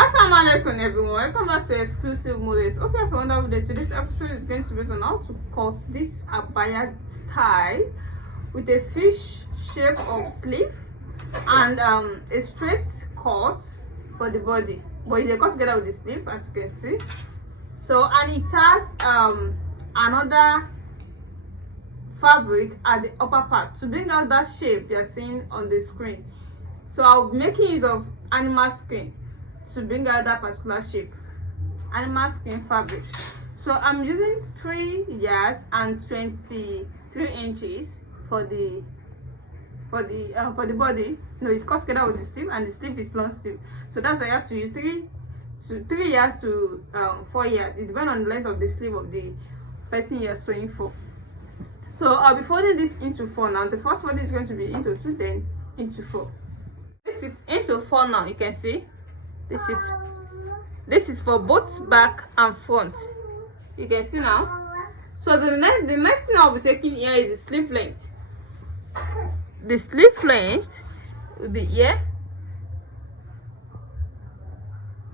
Assalamu alaikum everyone, welcome back to Exclusive Models. Hope you have a wonderful day. Today's episode is going to be on how to cut this abaya style with a fish shape of sleeve and a straight cut for the body, but it's a cut together with the sleeve, as you can see. So, and it has another fabric at the upper part to bring out that shape you are seeing on the screen. So I'll be making use of animal skin to bring out that particular shape, animal skin fabric. So I'm using 3 yards and 23 inches for the body. No, it's cut together with the sleeve, and the sleeve is long sleeve, so that's why you have to use 3 yards to 4 yards. It depends on the length of the sleeve of the person you're sewing for. So I'll be folding this into 4 now. The first fold is going to be into 2, then into 4. This is into 4 now. You can see this is for both back and front. You can see now. So the next thing I'll be taking here is the sleeve length. The sleeve length will be here.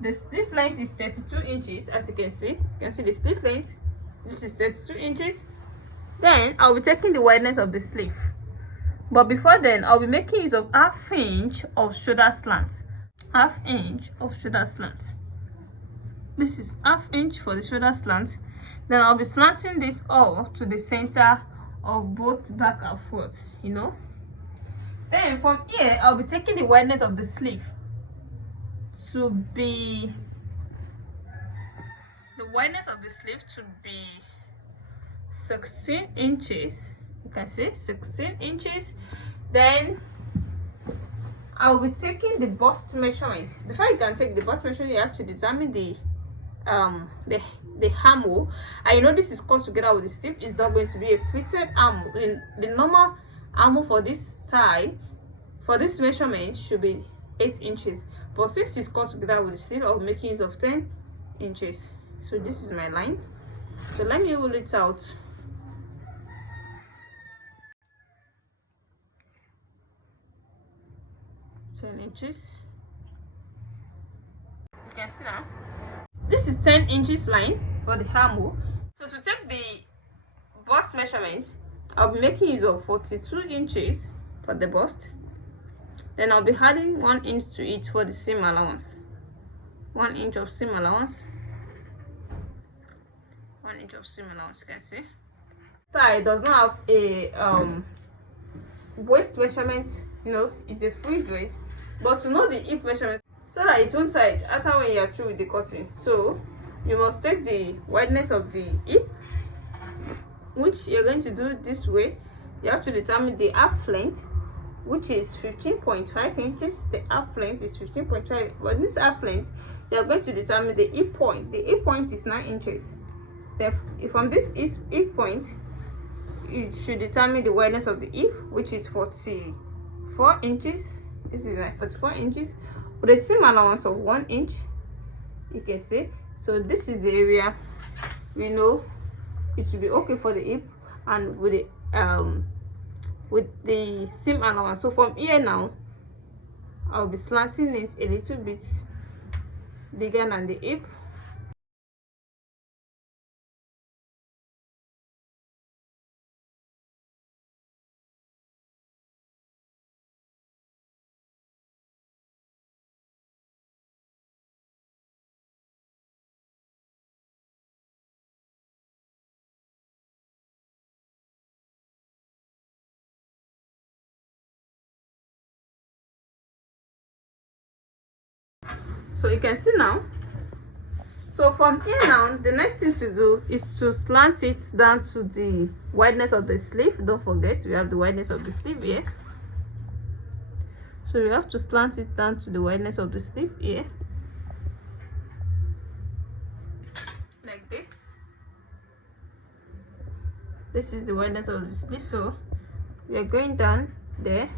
The sleeve length is 32 inches, as you can see. You can see the sleeve length. This is 32 inches. Then I'll be taking the wideness of the sleeve. But before then, I'll be making use of 1/2 inch of shoulder slant. 1/2 inch of shoulder slant. This is 1/2 inch for the shoulder slant. Then I'll be slanting this all to the center of both back and front, you know. Then from here, I'll be taking the wideness of the sleeve to be 16 inches. You can see 16 inches. Then I'll be taking the bust measurement. Before you can take the bust measurement, you have to determine the armhole. And you know this is cut together with the sleeve. It's not going to be a fitted armhole. The normal armhole for this side, for this measurement, should be 8 inches. But since it's cut together with the sleeve, I'll be making use of 10 inches. So this is my line. So let me roll it out. Inches. You can see now. This is 10 inches line for the armhole. So to take the bust measurement, I'll be making use of 42 inches for the bust. Then I'll be adding 1 inch to it for the seam allowance. 1 inch of seam allowance. 1 inch of seam allowance. You can see. Tie does not have a waist measurement. You know, it's a free dress, but to know the hip measurement so that it won't tight after when you are through with the cutting. So you must take the wideness of the hip, which you're going to do this way. You have to determine the half length, which is 15.5 inches. The half length is 15.5, but this half length you're going to determine the hip point. The hip point is 9 inches. Therefore, from this hip point, you should determine the wideness of the hip, which is 44 inches. This is like 44 inches with a seam allowance of 1 inch. You can see. So this is the area we know it should be okay for the hip, and with the seam allowance. So from here now, I'll be slanting it a little bit bigger than the hip. So you can see now. So from here now, the next thing to do is to slant it down to the wideness of the sleeve. Don't forget, we have the wideness of the sleeve here. So you have to slant it down to the wideness of the sleeve here, like this. This is the wideness of the sleeve, so we are going down there.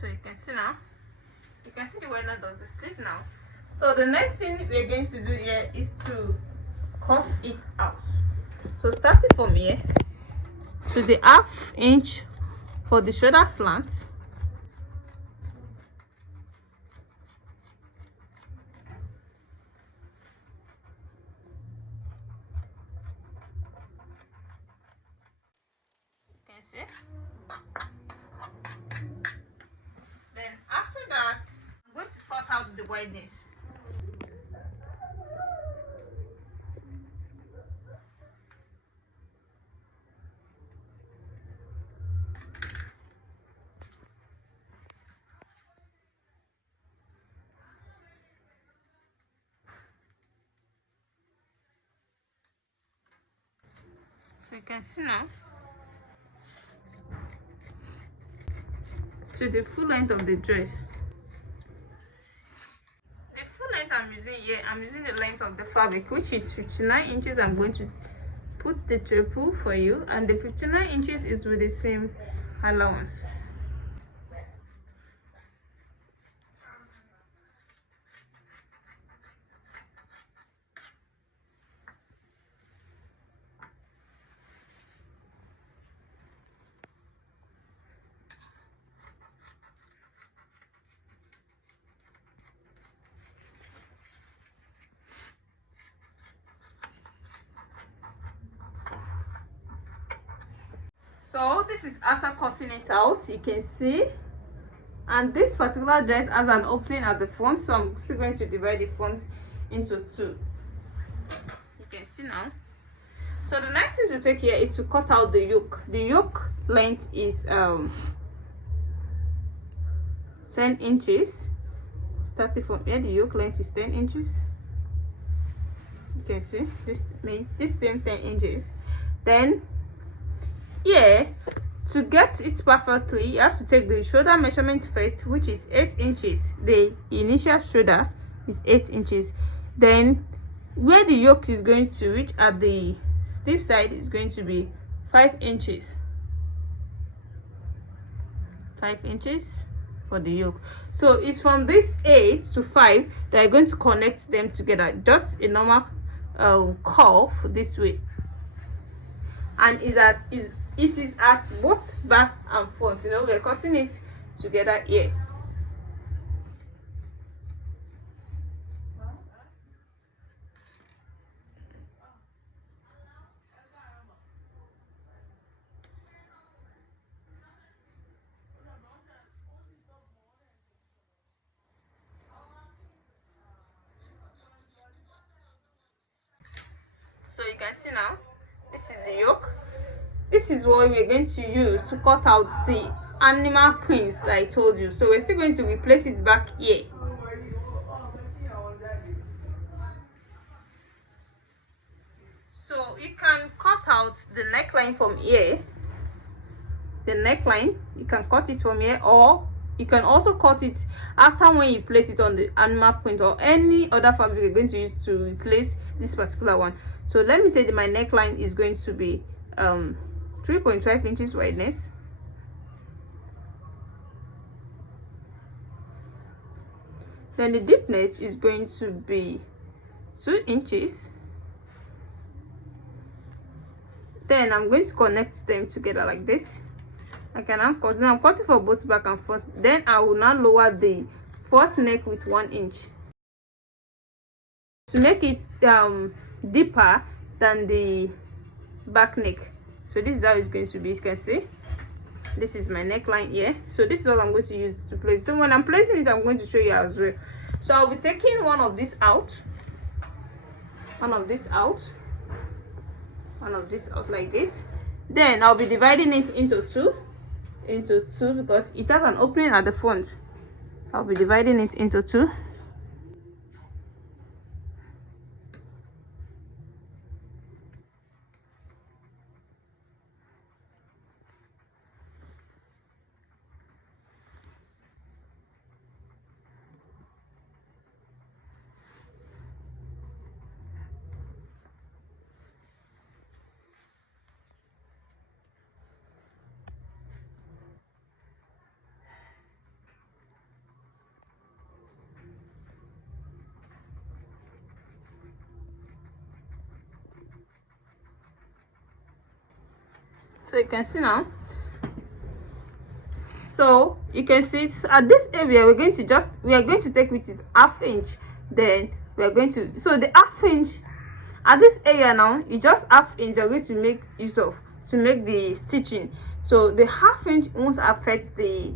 So you can see now, you can see the wideness of the sleeve now. So the next thing we're going to do here is to cut it out. So starting from here to the 1/2 inch for the shoulder slant, see. Then after that, I'm going to cut out the wideness. So you can see now. To the full length of the dress. The full length I'm using here, I'm using the length of the fabric, which is 59 inches. I'm going to put the triple for you, and the 59 inches is with the same allowance. So this is after cutting it out, you can see, and this particular dress has an opening at the front, so I'm still going to divide the front into two. You can see now. So the next thing to take here is to cut out the yoke. The yoke length is 10 inches. Starting from here, the yoke length is 10 inches. You can see this same 10 inches. Then here, to get it perfectly, you have to take the shoulder measurement first, which is 8 inches. The initial shoulder is 8 inches. Then where the yoke is going to reach at the stiff side is going to be 5 inches. 5 inches for the yoke. So it's from this 8 to 5 that are going to connect them together, just a normal curve this way, and it is at both back and front. You know, we're cutting it together here. So you can see now, this is the yoke. This is what we're going to use to cut out the animal prints that I told you. So we're still going to replace it back here. So you can cut out the neckline from here. The neckline, you can cut it from here, or you can also cut it after when you place it on the animal print or any other fabric you're going to use to replace this particular one. So let me say that my neckline is going to be 3.5 inches wideness. Then the deepness is going to be 2 inches. Then I'm going to connect them together like this. I can now cut. Now I'm cutting for both back and front. Then I will now lower the front neck with 1 inch to make it deeper than the back neck. So this is how it's going to be. You can see this is my neckline here. So this is all I'm going to use to place. So when I'm placing it, I'm going to show you as well. So I'll be taking one of this out, one of this out like this. Then I'll be dividing it into two because it has an opening at the front. I'll be dividing it into two. So you can see now. So you can see at this area we are going to take which is ½ inch. Then we are going to, so the ½ inch at this area now is just ½ inch you're going to make use of to make the stitching. so the ½ inch won't affect the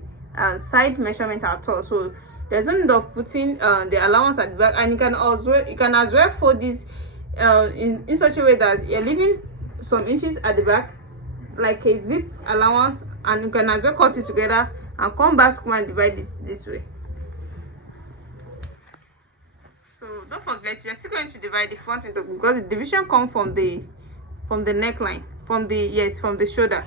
side measurement at all. So there's no need of putting the allowance at the back, and you can as well fold this in such a way that you're leaving some inches at the back like a zip allowance, and you can as well cut it together and come back and divide this way. So don't forget, you're still going to divide the front into, because the division comes from the neckline, from the shoulder.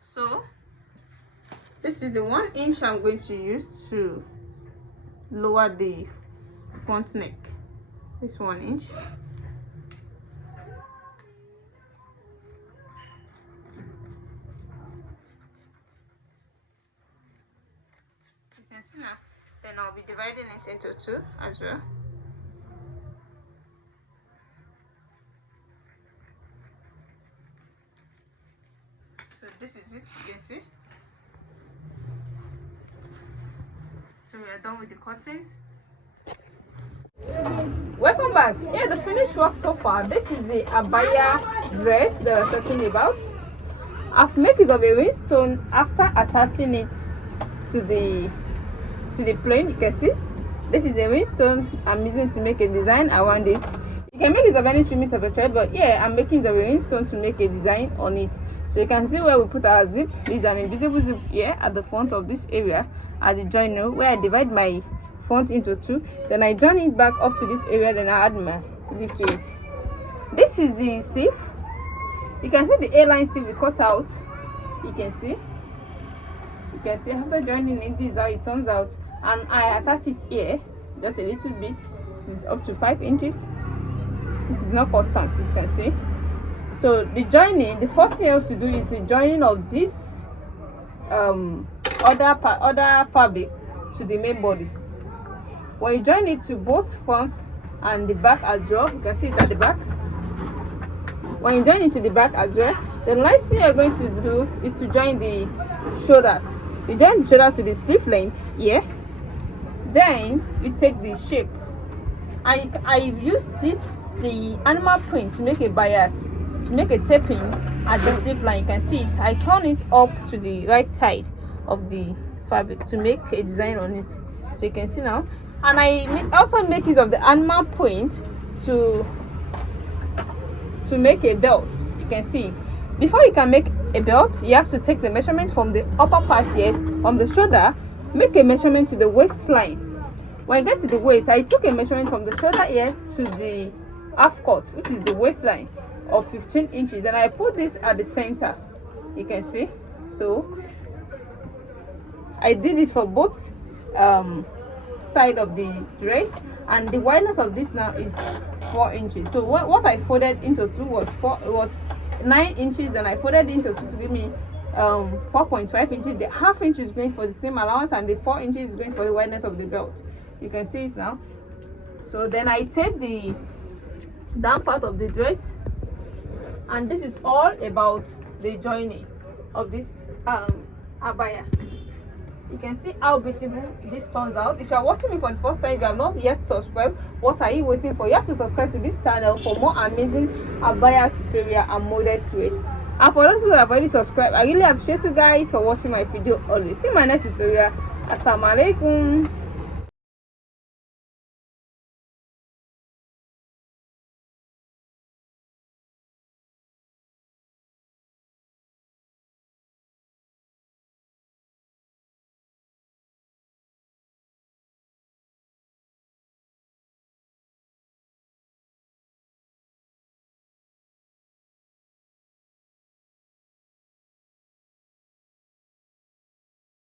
So this is the 1 inch I'm going to use to lower the front neck. This 1 inch. You can see now. Then I'll be dividing it into 2 as well. So this is it, you can see. So we are done with the cuttings. Welcome back. Yeah, the finished work so far. This is the abaya dress that we're talking about. I've made it of a rhinestone after attaching it to the plane. You can see this is the rhinestone I'm using to make a design around it. You can make it of any trimmings of a thread, but yeah, I'm making it of a rhinestone to make a design on it. So you can see where we put our zip. This is an invisible zip here at the front of this area at the joiner, where I divide my front into 2. Then I join it back up to this area. Then I add my zip to it. This is the sleeve. You can see the A-line sleeve we cut out. You can see after joining it, this is how it turns out. And I attach it here just a little bit. This is up to 5 inches. This is not constant, as you can see. So the joining, the first thing you have to do is the joining of this other fabric to the main body. When you join it to both fronts and the back as well, you can see it at the back. When you join it to the back as well, the next thing you're going to do is to join the shoulders. You join the shoulder to the sleeve length here. Then you take the shape. I used the animal print to make a bias, to make a taping at the sleeve line. You can see it. I turn it up to the right side of the fabric to make a design on it. So you can see now. And I also make use of the animal print to make a belt. You can see it. Before you can make a belt, you have to take the measurement from the upper part here, from the shoulder, make a measurement to the waistline. When I get to the waist, I took a measurement from the shoulder here to the half cut, which is the waistline of 15 inches. Then I put this at the center. You can see. So I did it for both side of the dress, and the wideness of this now is 4 inches. So what I folded into 2 was 9 inches. Then I folded into 2 to give me 4.5 inches. The ½ inch is going for the same allowance, and the 4 inches is going for the wideness of the belt. You can see it now. So then I take the down part of the dress, and this is all about the joining of this abaya. You can see how beautiful this turns out. If you are watching me for the first time, if you have not yet subscribed, what are you waiting for? You have to subscribe to this channel for more amazing abaya tutorial and modest ways. And for those people that have already subscribed, I really appreciate you guys for watching my video always. See my next tutorial. Assalamu alaikum.